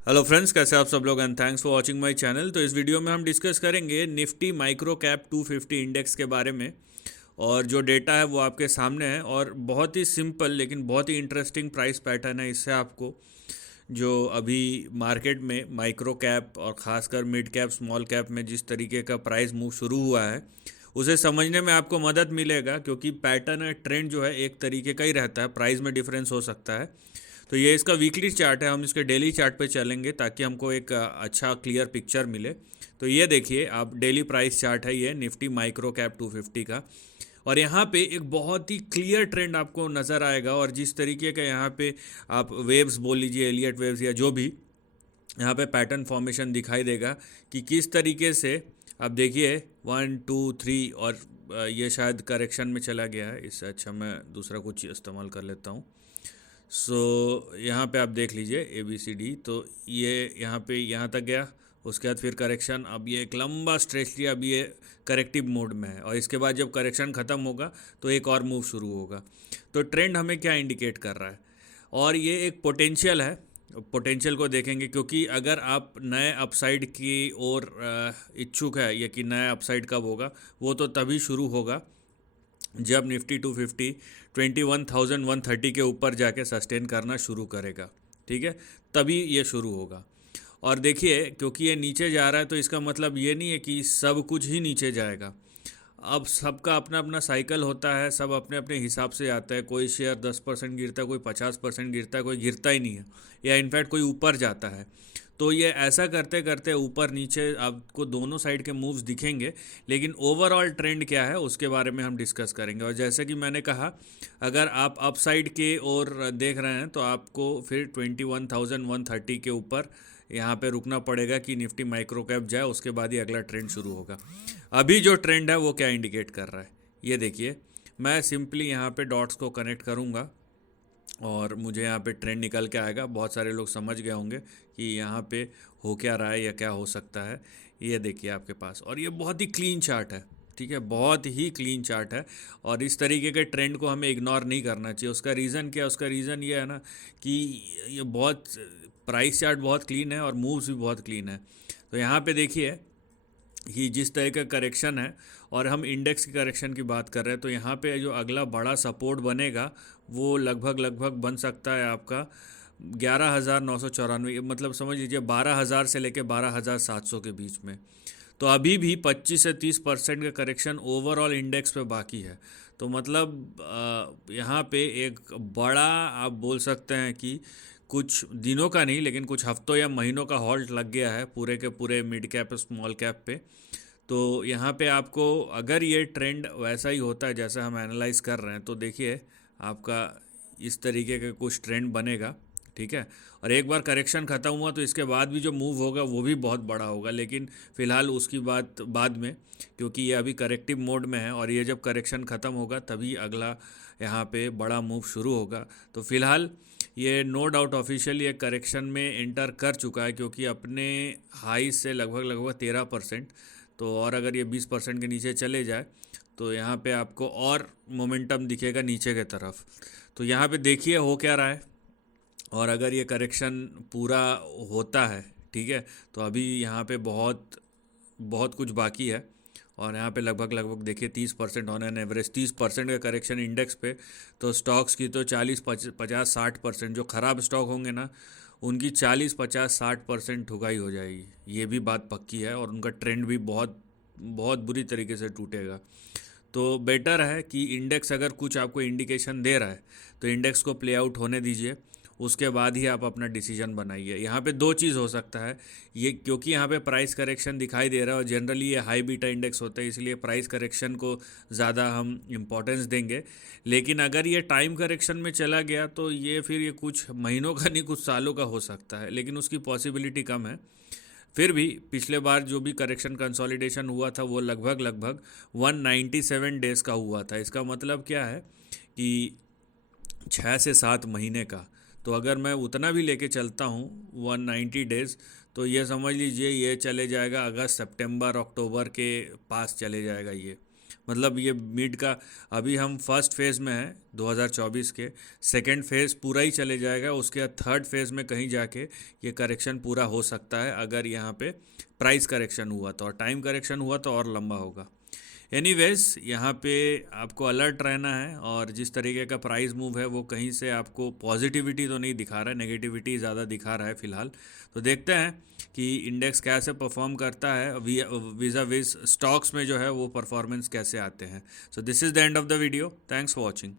Hello friends, कैसे आप सब लोग and thanks for watching my channel. तो इस वीडियो में हम डिस्कस करेंगे निफ्टी माइक्रो कैप 250 इंडेक्स के बारे में। और जो डेटा है वो आपके सामने है और बहुत ही सिंपल लेकिन बहुत ही इंटरेस्टिंग प्राइस पैटर्न है। इससे आपको जो अभी मार्केट में माइक्रो कैप और ख़ासकर मिड कैप स्मॉल कैप में जिस तरीके का प्राइस मूव शुरू हुआ है उसे समझने में आपको मदद मिलेगा, क्योंकि पैटर्न है, ट्रेंड जो है एक तरीके का ही रहता है, प्राइस में डिफरेंस हो सकता है। तो ये इसका वीकली चार्ट है, हम इसके डेली चार्ट पे चलेंगे ताकि हमको एक अच्छा क्लियर पिक्चर मिले। तो ये देखिए आप, डेली प्राइस चार्ट है ये निफ्टी माइक्रो कैप 250 का। और यहाँ पे एक बहुत ही क्लियर ट्रेंड आपको नज़र आएगा। और जिस तरीके का यहाँ पे आप वेव्स बोल लीजिए, एलियट वेव्स या जो भी यहाँ पे पैटर्न फॉर्मेशन दिखाई देगा कि किस तरीके से आप देखिए 1 2 3। और ये शायद करेक्शन में चला गया है, इससे अच्छा मैं दूसरा कुछ इस्तेमाल कर लेता हूँ। यहाँ पे आप देख लीजिए ABCD, तो ये यहाँ पे यहाँ तक गया, उसके बाद फिर करेक्शन, अब ये एक लंबा स्ट्रेच लिया, अब ये करेक्टिव मोड में है। और इसके बाद जब करेक्शन ख़त्म होगा तो एक और मूव शुरू होगा। तो ट्रेंड हमें क्या इंडिकेट कर रहा है, और ये एक पोटेंशियल है। पोटेंशियल को देखेंगे, क्योंकि अगर आप नए अपसाइड की ओर इच्छुक है या कि नया अपसाइड कब होगा, वो तो तभी शुरू होगा जब निफ्टी 250 21,130 के ऊपर जाके सस्टेन करना शुरू करेगा। ठीक है, तभी ये शुरू होगा। और देखिए, क्योंकि ये नीचे जा रहा है तो इसका मतलब ये नहीं है कि सब कुछ ही नीचे जाएगा। अब सबका अपना अपना साइकिल होता है, सब अपने अपने हिसाब से आता है। कोई शेयर 10% गिरता है, कोई 50% गिरता है, कोई गिरता ही नहीं है, या इनफैक्ट कोई ऊपर जाता है। तो ये ऐसा करते करते ऊपर नीचे आपको दोनों साइड के मूव्स दिखेंगे, लेकिन ओवरऑल ट्रेंड क्या है उसके बारे में हम डिस्कस करेंगे। और जैसे कि मैंने कहा, अगर आप अप साइड के ओर देख रहे हैं तो आपको फिर 21,130 के ऊपर यहाँ पे रुकना पड़ेगा कि निफ्टी माइक्रो कैप जाए, उसके बाद ही अगला ट्रेंड शुरू होगा। अभी जो ट्रेंड है वो क्या इंडिकेट कर रहा है, ये देखिए। मैं सिंपली यहाँ पे डॉट्स को कनेक्ट करूँगा और मुझे यहाँ पे ट्रेंड निकल के आएगा। बहुत सारे लोग समझ गए होंगे कि यहाँ पे हो क्या रहा है या क्या हो सकता है। ये देखिए आपके पास, और ये बहुत ही क्लीन चार्ट है। ठीक है, बहुत ही क्लीन चार्ट है। और इस तरीके के ट्रेंड को हमें इग्नोर नहीं करना चाहिए। उसका रीज़न क्या है? उसका रीज़न ये है ना कि ये बहुत, प्राइस चार्ट बहुत क्लीन है और मूव्स भी बहुत क्लीन है। तो यहाँ पे देखिए कि जिस तरह का करेक्शन है, और हम इंडेक्स की करेक्शन की बात कर रहे हैं, तो यहाँ पे जो अगला बड़ा सपोर्ट बनेगा वो लगभग बन सकता है आपका 11,994, मतलब समझ लीजिए 12,000 से लेकर 12,700 के बीच में। तो अभी भी 25 से 30% का करेक्शन ओवरऑल इंडेक्स पे बाकी है। तो मतलब यहाँ पे एक बड़ा, आप बोल सकते हैं कि कुछ दिनों का नहीं लेकिन कुछ हफ्तों या महीनों का हॉल्ट लग गया है पूरे के पूरे मिड कैप स्मॉल कैप पे। तो यहाँ पे आपको, अगर ये ट्रेंड वैसा ही होता है जैसा हम एनालाइज कर रहे हैं, तो देखिए आपका इस तरीके का कुछ ट्रेंड बनेगा। ठीक है, और एक बार करेक्शन ख़त्म हुआ तो इसके बाद भी जो मूव होगा वो भी बहुत बड़ा होगा, लेकिन फ़िलहाल उसकी बात बाद में, क्योंकि ये अभी करेक्टिव मोड में है। और ये जब करेक्शन ख़त्म होगा तभी अगला यहाँ पे बड़ा मूव शुरू होगा। तो फ़िलहाल ये नो डाउट ऑफिशियली एक करेक्शन में एंटर कर चुका है, क्योंकि अपने हाई से लगभग 13%। तो और अगर ये 20% के नीचे चले जाए तो यहाँ पे आपको और मोमेंटम दिखेगा नीचे के तरफ। तो यहाँ पे देखिए हो क्या रहा है। और अगर ये करेक्शन पूरा होता है, ठीक है, तो अभी यहाँ पे बहुत बहुत कुछ बाकी है। और यहाँ पे लगभग देखिए 30% ऑन एन एवरेज, 30% का करेक्शन इंडेक्स पे। तो स्टॉक्स की तो 40 50 60%, जो ख़राब स्टॉक होंगे ना उनकी 40 50 60% ठुकाई हो जाएगी, ये भी बात पक्की है। और उनका ट्रेंड भी बहुत बहुत बुरी तरीके से टूटेगा। तो बेटर है कि इंडेक्स अगर कुछ आपको इंडिकेशन दे रहा है तो इंडेक्स को प्ले आउट होने दीजिए, उसके बाद ही आप अपना डिसीजन बनाइए। यहाँ पे दो चीज़ हो सकता है, ये क्योंकि यहाँ पे प्राइस करेक्शन दिखाई दे रहा है और जनरली ये हाई बीटा इंडेक्स होता है, इसलिए प्राइस करेक्शन को ज़्यादा हम इम्पोर्टेंस देंगे। लेकिन अगर ये टाइम करेक्शन में चला गया तो ये फिर ये कुछ महीनों का नहीं, कुछ सालों का हो सकता है, लेकिन उसकी पॉसिबिलिटी कम है। फिर भी पिछले बार जो भी करेक्शन कंसोलिडेशन हुआ था वो लगभग 197 डेज़ का हुआ था। इसका मतलब क्या है कि 6 से 7 महीने का। तो अगर मैं उतना भी लेके चलता हूँ 190 डेज़, तो ये समझ लीजिए ये चले जाएगा अगस्त सितंबर अक्टूबर के पास चले जाएगा ये। मतलब ये मिड का, अभी हम फर्स्ट फेज़ में हैं 2024 के, सेकंड फेज़ पूरा ही चले जाएगा, उसके बाद थर्ड फेज़ में कहीं जाके ये करेक्शन पूरा हो सकता है अगर यहाँ पे प्राइस करेक्शन हुआ तो, और टाइम करेक्शन हुआ तो और लंबा होगा। एनीवेज यहाँ पे आपको अलर्ट रहना है, और जिस तरीके का प्राइस मूव है वो कहीं से आपको पॉजिटिविटी तो नहीं दिखा रहा है, नेगेटिविटी ज़्यादा दिखा रहा है फ़िलहाल। तो देखते हैं कि इंडेक्स कैसे परफॉर्म करता है, विज़ा विज़ स्टॉक्स में जो है वो परफॉर्मेंस कैसे आते हैं। So this is the end of the video, thanks for watching.